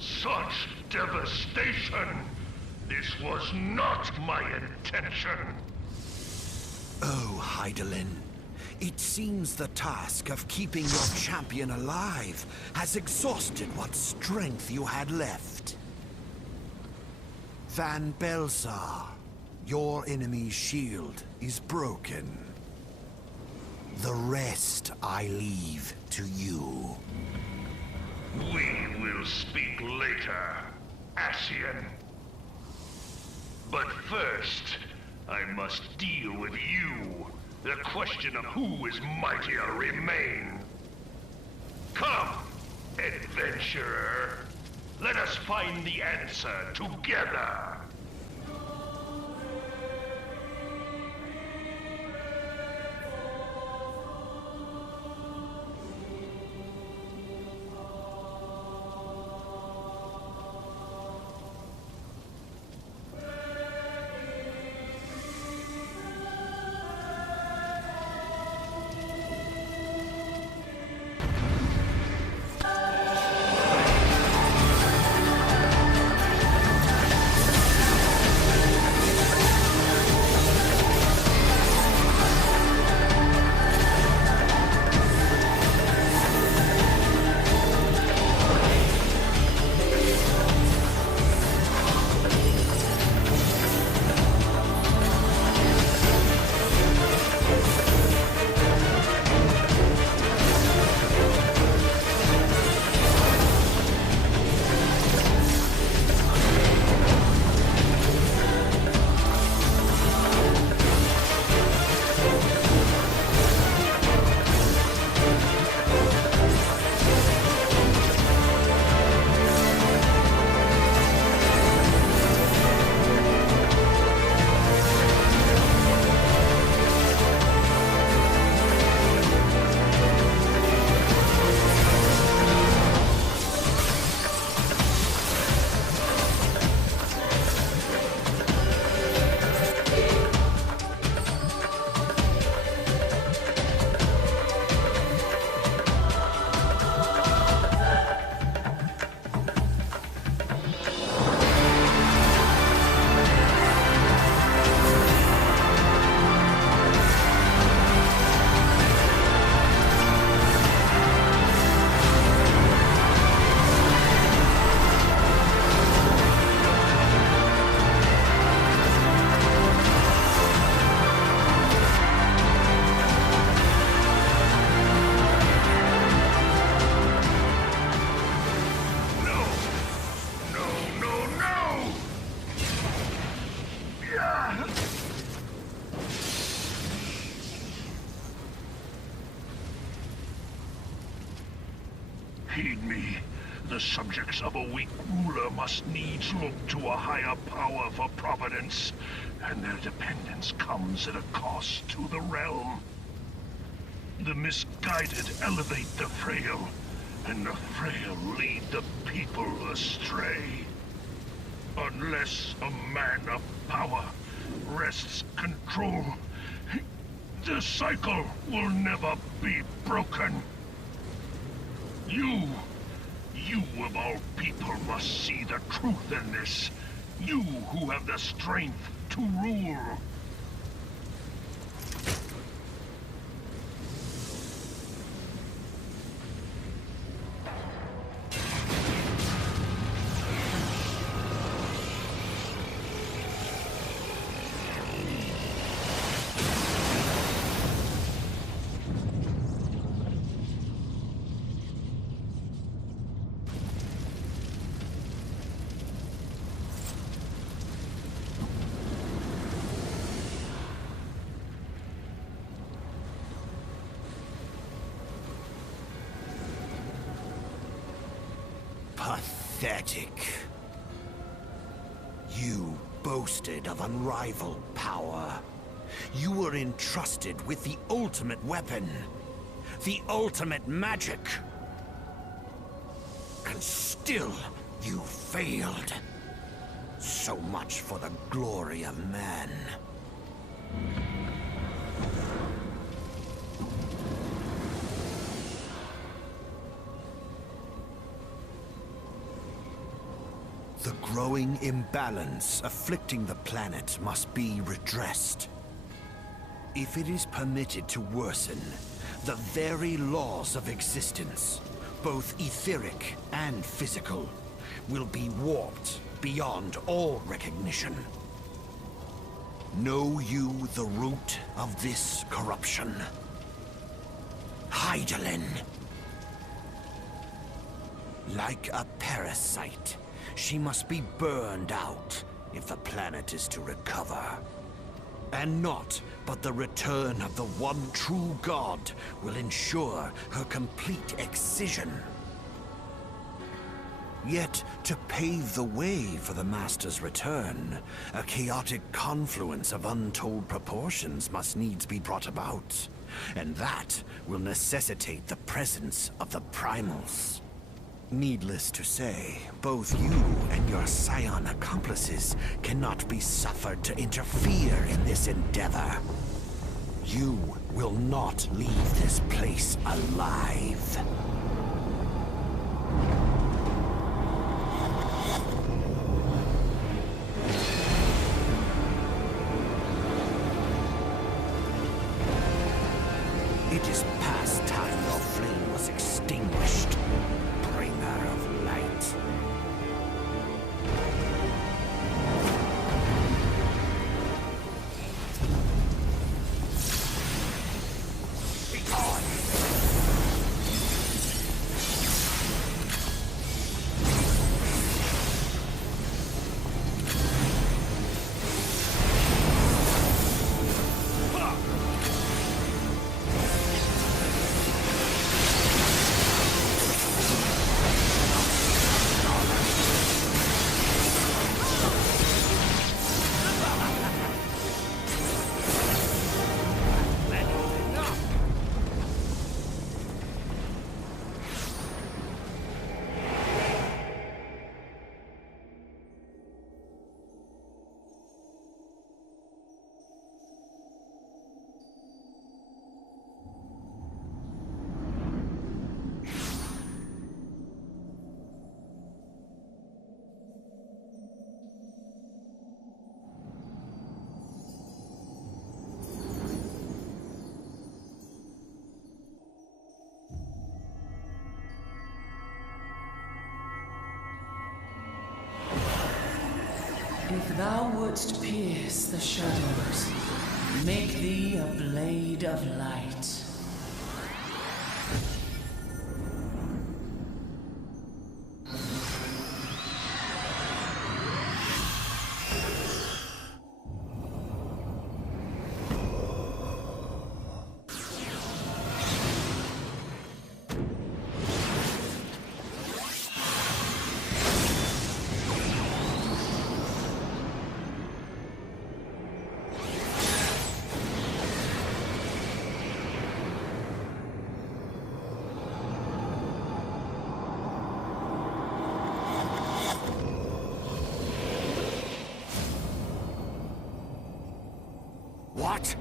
Such devastation! This was not my intention! Oh, Hydaelyn. It seems the task of keeping your champion alive has exhausted what strength you had left. Van Belsar, your enemy's shield is broken. The rest I leave to you. We will speak later, Ascian. But first, I must deal with you. The question of who is mightier remains. Come, adventurer. Let us find the answer together. Heed me. The subjects of a weak ruler must needs look to a higher power for providence, and their dependence comes at a cost to the realm. The misguided elevate the frail, and the frail lead the people astray. Unless a man of power wrests control, the cycle will never be broken. You of all people must see the truth in this. You who have the strength to rule. Pathetic. You boasted of unrivaled power. You were entrusted with the ultimate weapon, the ultimate magic. And still, you failed. So much for the glory of man. The growing imbalance afflicting the planet must be redressed. If it is permitted to worsen, the very laws of existence, both etheric and physical, will be warped beyond all recognition. Know you the root of this corruption? Hydaelyn. Like a parasite, she must be burned out if the planet is to recover. And naught but the return of the one true god will ensure her complete excision. Yet, to pave the way for the Master's return, a chaotic confluence of untold proportions must needs be brought about. And that will necessitate the presence of the primals. Needless to say, both you and your scion accomplices cannot be suffered to interfere in this endeavor. You will not leave this place alive. It is past time your flame was extinguished, bringer of light. Be gone! If thou wouldst pierce the shadows, make thee a blade of light. What?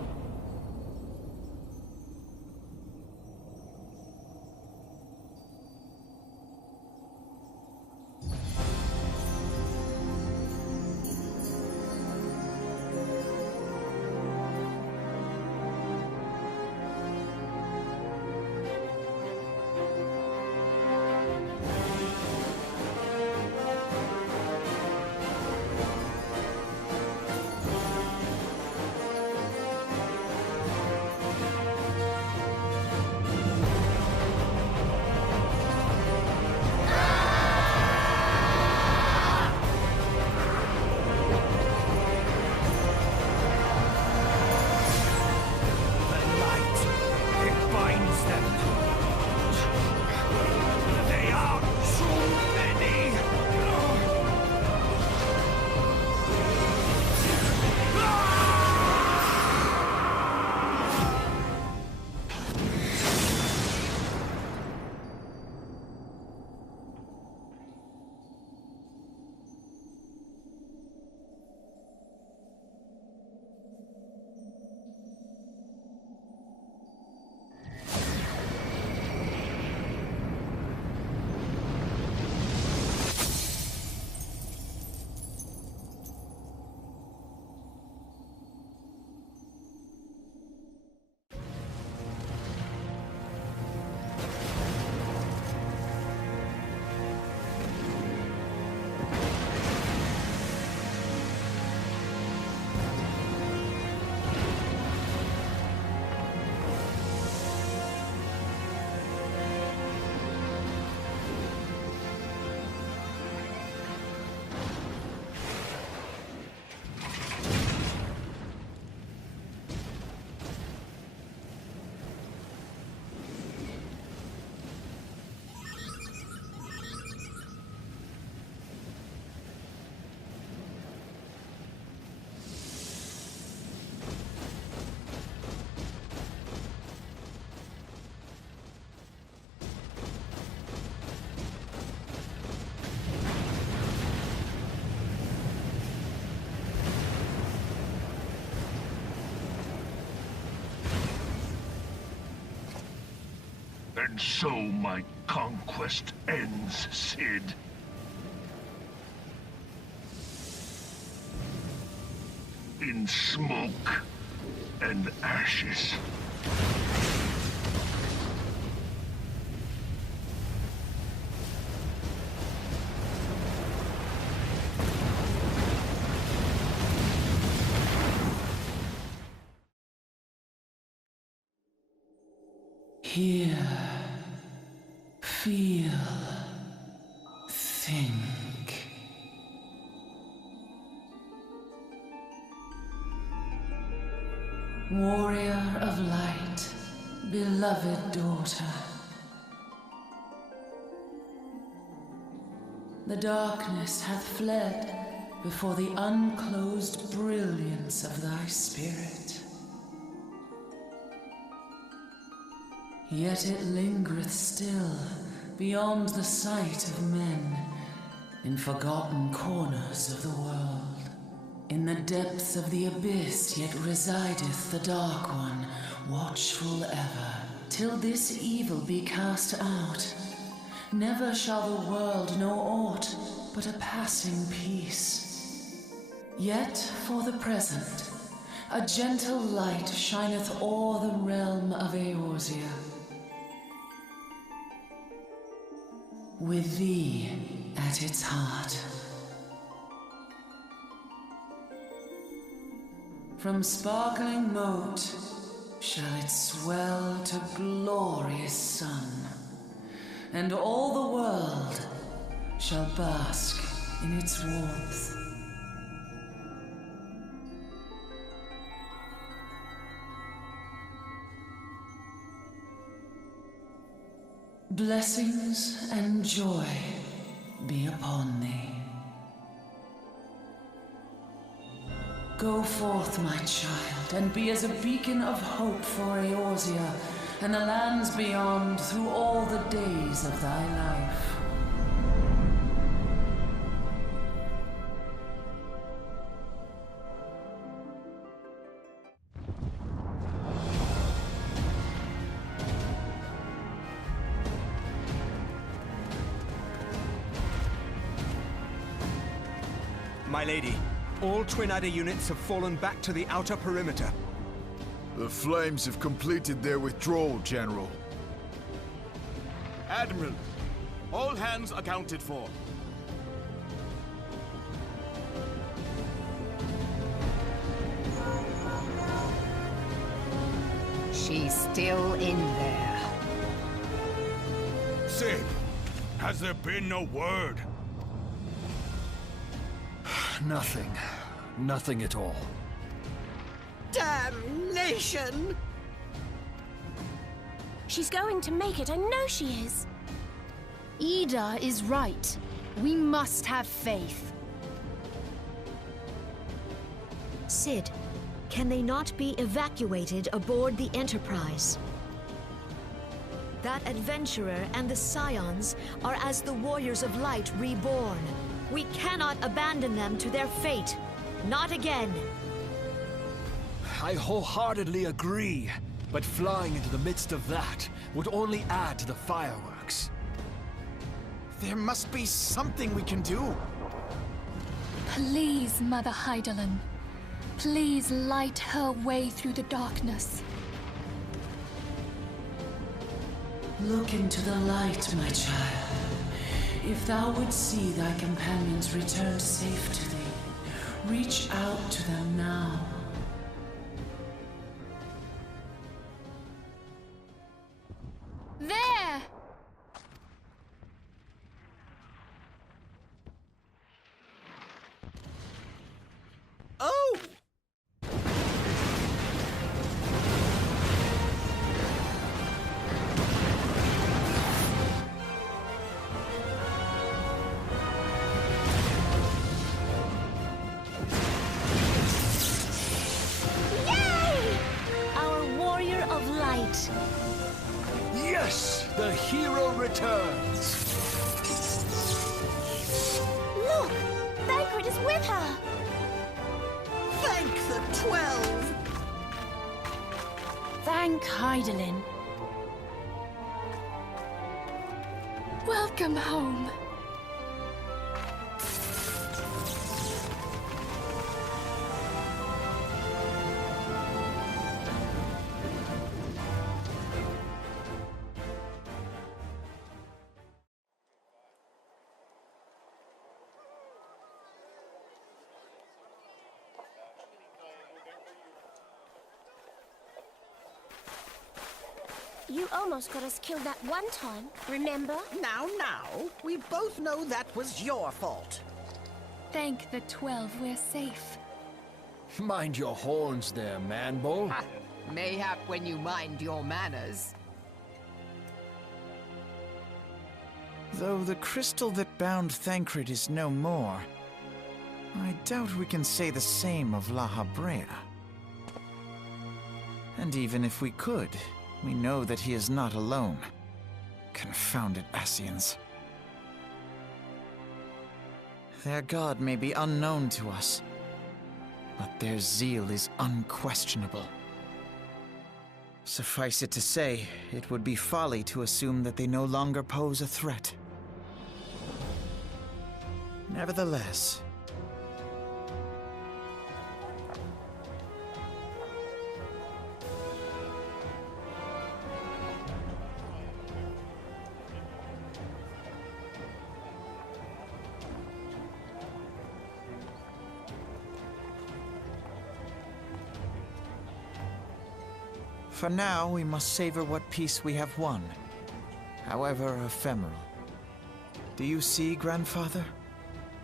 And so my conquest ends, Cid. In smoke and ashes. Hear, feel, think. Warrior of light, beloved daughter. The darkness hath fled before the unclosed brilliance of thy spirit. Yet it lingereth still beyond the sight of men, in forgotten corners of the world. In the depths of the abyss yet resideth the Dark One, watchful ever, till this evil be cast out. Never shall the world know aught but a passing peace. Yet for the present, a gentle light shineth o'er the realm of Eorzea. With thee at its heart. From sparkling moat shall it swell to glorious sun, and all the world shall bask in its warmth. Blessings and joy be upon thee. Go forth, my child, and be as a beacon of hope for Eorzea and the lands beyond through all the days of thy life. My lady, all Twin Adder units have fallen back to the outer perimeter. The Flames have completed their withdrawal, General. Admiral, all hands accounted for. She's still in there. Cid, has there been no word? Nothing. Nothing at all. Damnation! She's going to make it, I know she is. Ida is right. We must have faith. Cid, can they not be evacuated aboard the Enterprise? That adventurer and the Scions are as the Warriors of Light reborn. We cannot abandon them to their fate. Not again. I wholeheartedly agree, but flying into the midst of that would only add to the fireworks. There must be something we can do. Please, Mother Hydaelyn. Please light her way through the darkness. Look into the light, my child. If thou would see thy companions return safe to thee, reach out to them now. There! Oh! Yes! The hero returns! Look! Thancred is with her! Thank the 12! Thank Hydaelyn. Welcome home. You almost got us killed that one time, remember? Now, we both know that was your fault. Thank the 12 we're safe. Mind your horns there, man-bull. Mayhap when you mind your manners. Though the crystal that bound Thancred is no more, I doubt we can say the same of La Habrea. And even if we could, we know that he is not alone. Confounded Ascians. Their god may be unknown to us, but their zeal is unquestionable. Suffice it to say, it would be folly to assume that they no longer pose a threat. Nevertheless, for now, we must savor what peace we have won, however ephemeral. Do you see, Grandfather?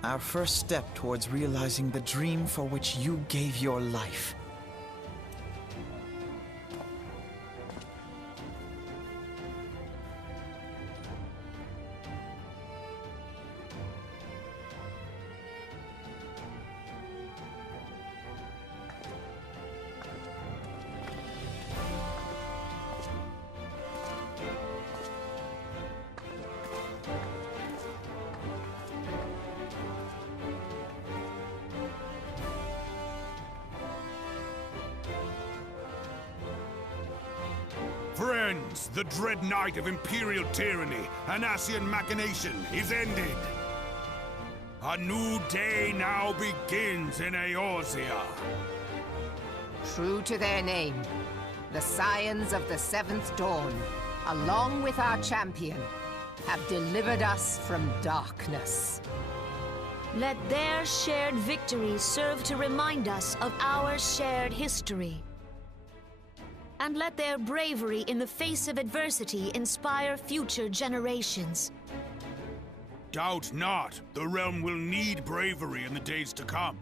Our first step towards realizing the dream for which you gave your life. Friends, the dread night of Imperial tyranny and Ascian machination is ended. A new day now begins in Eorzea. True to their name, the Scions of the Seventh Dawn, along with our champion, have delivered us from darkness. Let their shared victory serve to remind us of our shared history. And let their bravery in the face of adversity inspire future generations. Doubt not, the realm will need bravery in the days to come.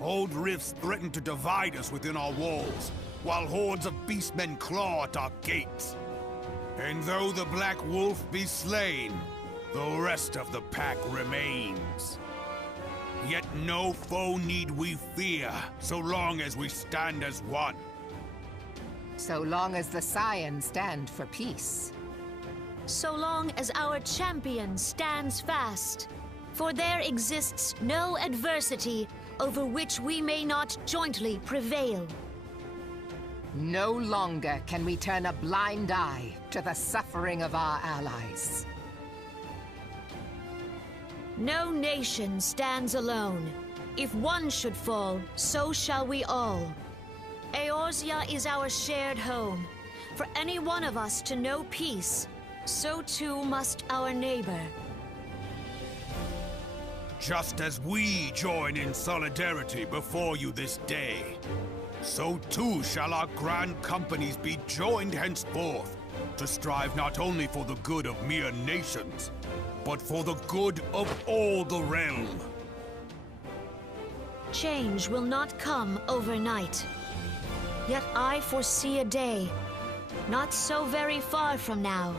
Old rifts threaten to divide us within our walls, while hordes of beastmen claw at our gates. And though the Black Wolf be slain, the rest of the pack remains. Yet no foe need we fear, so long as we stand as one. So long as the Scions stand for peace. So long as our champion stands fast. For there exists no adversity over which we may not jointly prevail. No longer can we turn a blind eye to the suffering of our allies. No nation stands alone. If one should fall, so shall we all. Eorzea is our shared home. For any one of us to know peace, so too must our neighbor. Just as we join in solidarity before you this day, so too shall our grand companies be joined henceforth, to strive not only for the good of mere nations, but for the good of all the realm. Change will not come overnight. Yet I foresee a day, not so very far from now,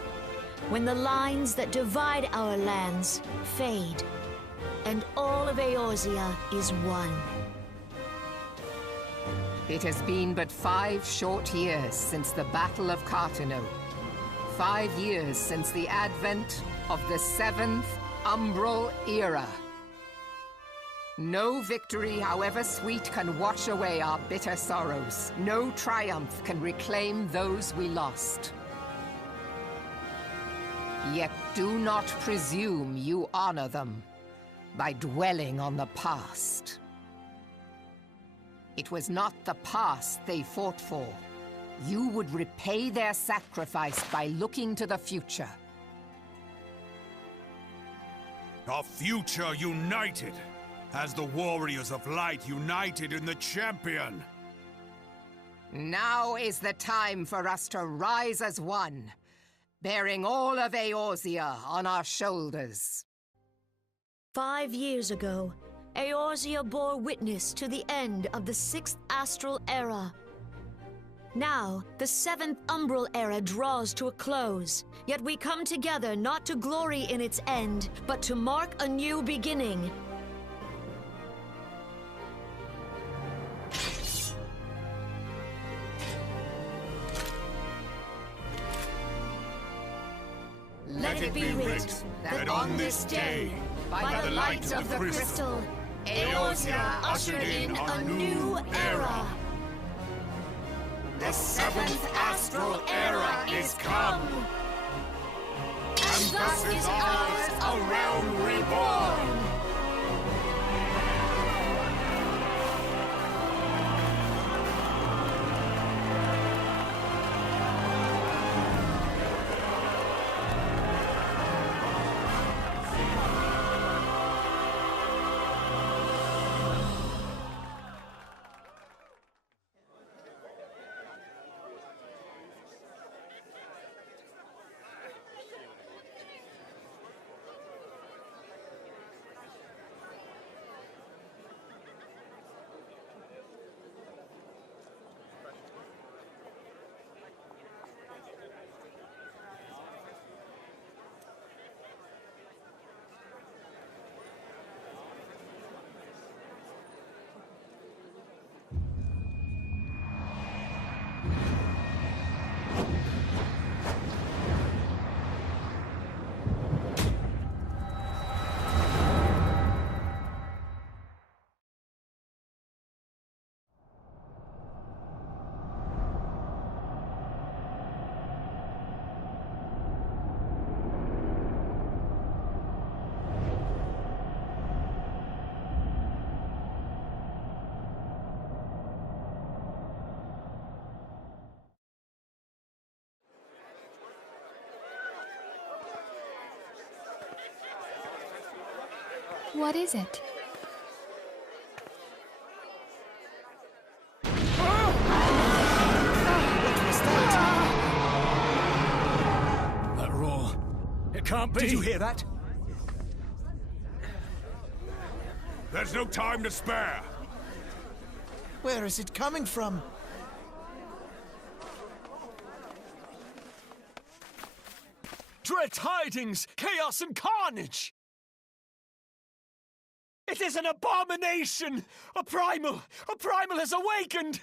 when the lines that divide our lands fade, and all of Eorzea is one. It has been but 5 short years since the Battle of Cartano. 5 years since the advent of the 7th Umbral Era. No victory, however sweet, can wash away our bitter sorrows. No triumph can reclaim those we lost. Yet do not presume you honor them by dwelling on the past. It was not the past they fought for. You would repay their sacrifice by looking to the future. A future united, as the warriors of light united in the champion. Now is the time for us to rise as one, bearing all of Eorzea on our shoulders. 5 years ago, Eorzea bore witness to the end of the 6th Astral Era. Now, the 7th Umbral Era draws to a close, yet we come together not to glory in its end, but to mark a new beginning. Let it be writ that on this day, by the light of the crystal, Eorzea ushered in a new era. The 7th Astral Era is come! And thus is ours a Realm Reborn! What is it? That roar. It can't be. Did you hear that? There's no time to spare. Where is it coming from? Dread tidings! Chaos and carnage! It is an abomination! A primal has awakened!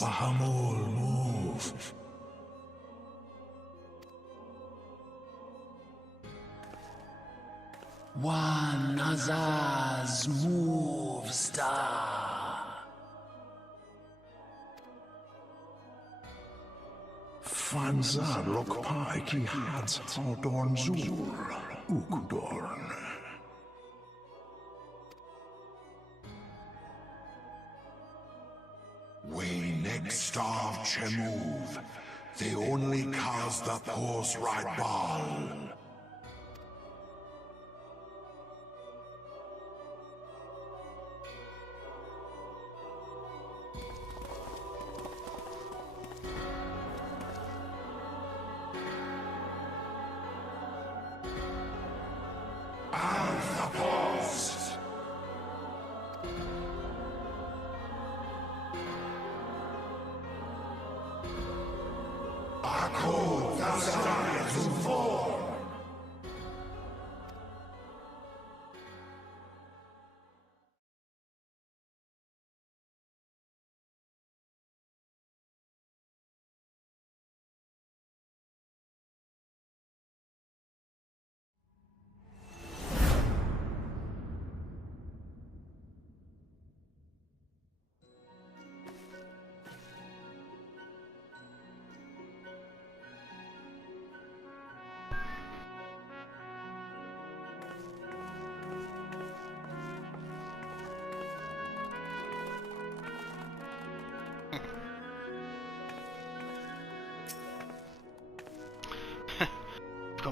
Bahamul, move. One Azaz, move, star. Fanzar lokpai ki hads haldorn zur, ukudorn. We next starve Chemuv. They only cause the pause right ball.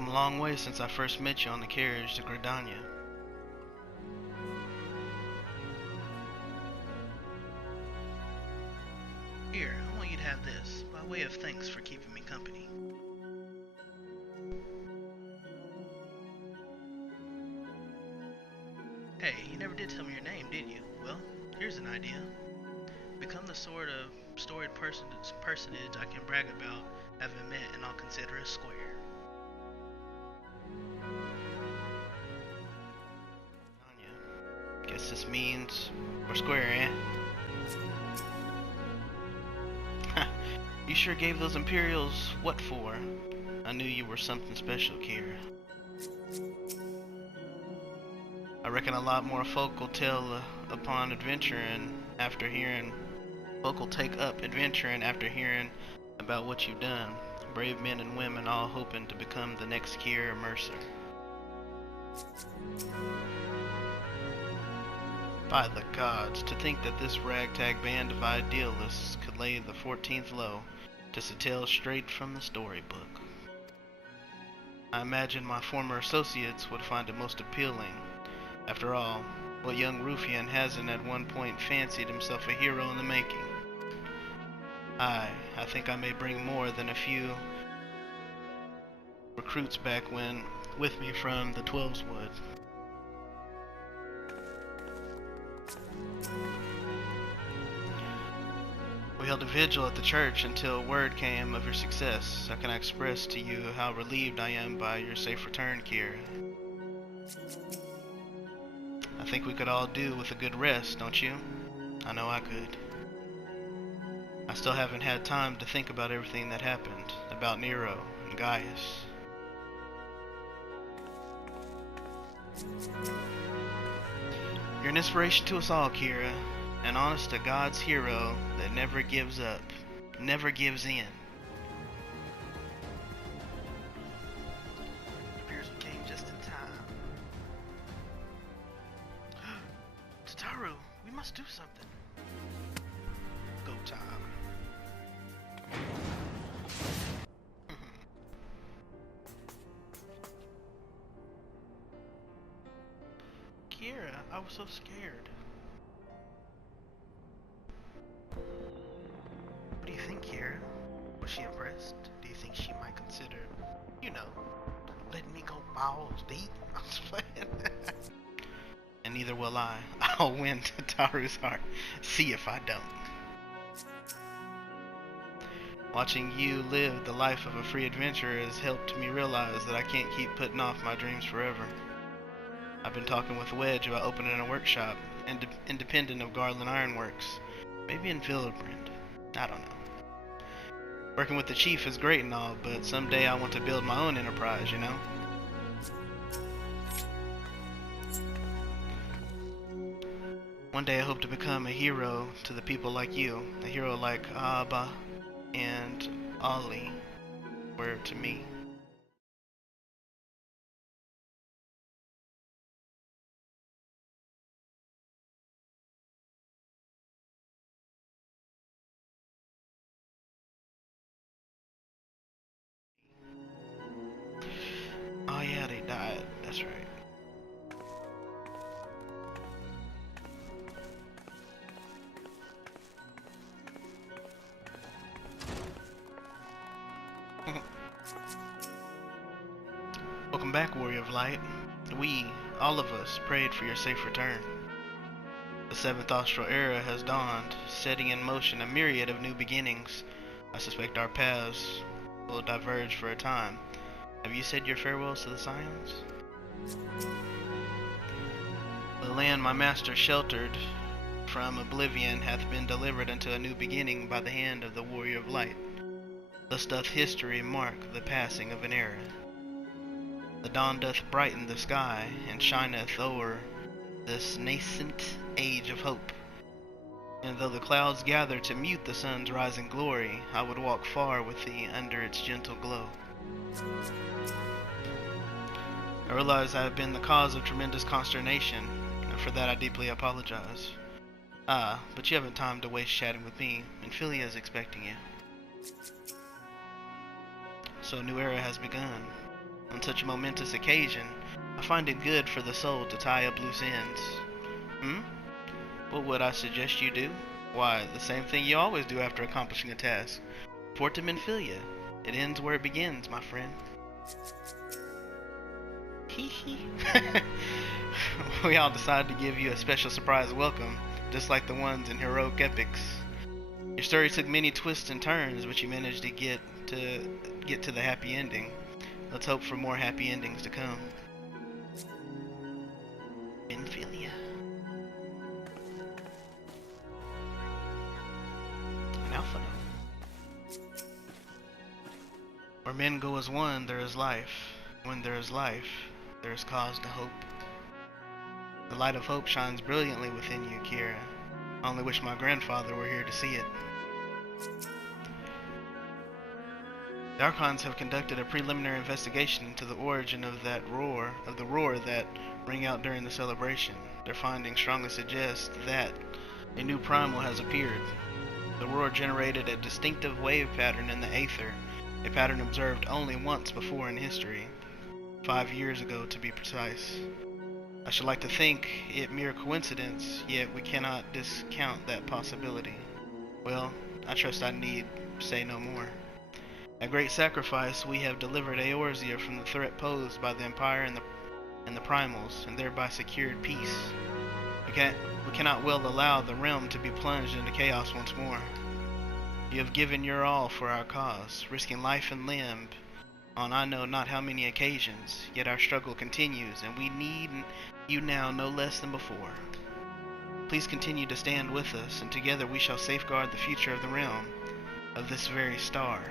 come a long way since I first met you on the carriage to Gridania. Here, I want you to have this, by way of thanks for keeping me company. Hey, you never did tell me your name, did you? Well, here's an idea. Become the sort of storied personage I can brag about having met, and I'll consider us square. Guess this means we're square, eh? You sure gave those Imperials what for? I knew you were something special, Kira. I reckon a lot more folk will take up adventuring after hearing about what you've done. Brave men and women all hoping to become the next Kira Mercer. By the gods, to think that this ragtag band of idealists could lay the 14th low, just a tale straight from the storybook. I imagine my former associates would find it most appealing. After all, what young ruffian hasn't at one point fancied himself a hero in the making? I think I may bring more than a few recruits back with me from the Twelveswood. We held a vigil at the church until word came of your success. How can I express to you how relieved I am by your safe return, Kira? I think we could all do with a good rest, don't you? I know I could. I still haven't had time to think about everything that happened, about Nero and Gaius. You're an inspiration to us all, Kira. An honest to God's hero that never gives up, never gives in. Appears we came just in time. Tataru, we must do something. Go time. Kira, I was so scared. What do you think, Kira? Was she impressed? Do you think she might consider, letting me go balls deep? I'm just playing. And neither will I. I'll win Tataru's heart. See if I don't. Watching you live the life of a free adventurer has helped me realize that I can't keep putting off my dreams forever. I've been talking with Wedge about opening a workshop, independent of Garland Ironworks. Maybe in Villebrand. I don't know. Working with the chief is great and all, but someday I want to build my own enterprise, you know? One day I hope to become a hero to the people like you. A hero like Abba and Ali were to me. Oh yeah, they died. That's right. Welcome back, Warrior of Light. We, all of us, prayed for your safe return. The 7th Austral Era has dawned, setting in motion a myriad of new beginnings. I suspect our paths will diverge for a time. Have you said your farewells to the Scions? The land my master sheltered from oblivion hath been delivered unto a new beginning by the hand of the Warrior of Light. Thus doth history mark the passing of an era. The dawn doth brighten the sky, and shineth o'er this nascent age of hope. And though the clouds gather to mute the sun's rising glory, I would walk far with thee under its gentle glow. I realize I have been the cause of tremendous consternation, and for that I deeply apologize. But you haven't time to waste chatting with me, and Philia is expecting you. So a new era has begun. On such a momentous occasion, I find it good for the soul to tie up loose ends. What would I suggest you do? Why, the same thing you always do after accomplishing a task. Fortem and Filia. It ends where it begins, my friend. Hee hee. We all decided to give you a special surprise welcome, just like the ones in heroic epics. Your story took many twists and turns, but you managed to get to the happy ending. Let's hope for more happy endings to come. Infilia. An Alpha Note. Where men go as one, there is life. When there is life, there is cause to hope. The light of hope shines brilliantly within you, Kira. I only wish my grandfather were here to see it. The Archons have conducted a preliminary investigation into the origin of the roar that rang out during the celebration. Their findings strongly suggest that a new primal has appeared. The roar generated a distinctive wave pattern in the aether, a pattern observed only once before in history, 5 years ago to be precise. I should like to think it mere coincidence, yet we cannot discount that possibility. Well, I trust I need say no more. At great sacrifice, we have delivered Eorzea from the threat posed by the Empire and the Primals, and thereby secured peace. We cannot well allow the realm to be plunged into chaos once more. You have given your all for our cause, risking life and limb on I know not how many occasions, yet our struggle continues, and we need you now no less than before. Please continue to stand with us, and together we shall safeguard the future of the realm, of this very star.